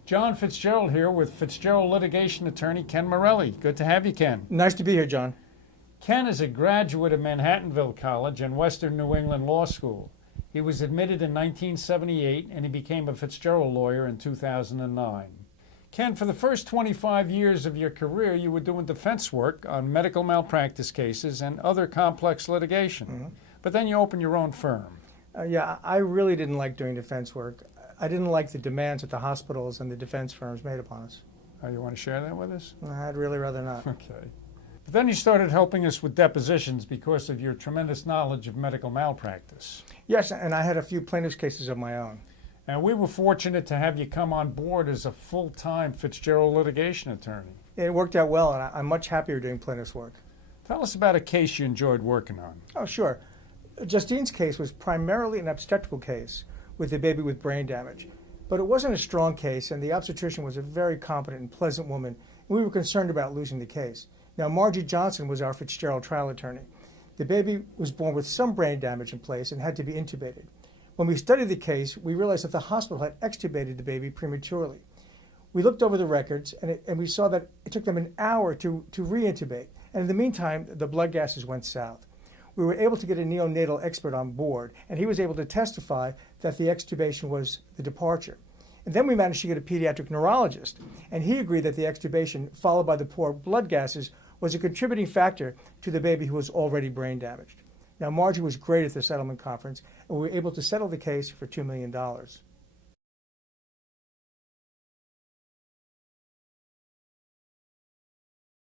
John Fitzgerald here with Fitzgerald litigation attorney Ken Morelli. Good to have you, Ken. Nice to be here, John. Ken is a graduate of Manhattanville College and Western New England Law School. He was admitted in 1978 and he became a Fitzgerald lawyer in 2009. Ken, for the first 25 years of your career, you were doing defense work on medical malpractice cases and other complex litigation. But then you opened your own firm. Yeah, I really didn't like doing defense work. I didn't like the demands that the hospitals and the defense firms made upon us. Oh, you want to share that with us? I'd really rather not. Okay. But then you started helping us with depositions because of your tremendous knowledge of medical malpractice. Yes, and I had a few plaintiffs' cases of my own. And we were fortunate to have you come on board as a full-time Fitzgerald litigation attorney. It worked out well, and I'm much happier doing plaintiffs' work. Tell us about a case you enjoyed working on. Oh, sure. Justine's case was primarily an obstetrical case with a baby with brain damage. But it wasn't a strong case, and the obstetrician was a very competent and pleasant woman, and we were concerned about losing the case. Now, Margie Johnson was our Fitzgerald trial attorney. The baby was born with some brain damage in place and had to be intubated. When we studied the case, we realized that the hospital had extubated the baby prematurely. We looked over the records, and we saw that it took them an hour to re-intubate, and in the meantime, the blood gases went south. We were able to get a neonatal expert on board, and he was able to testify that the extubation was the departure. And then we managed to get a pediatric neurologist, and he agreed that the extubation, followed by the poor blood gases, was a contributing factor to the baby who was already brain damaged. Now, Margie was great at the settlement conference, and we were able to settle the case for $2 million.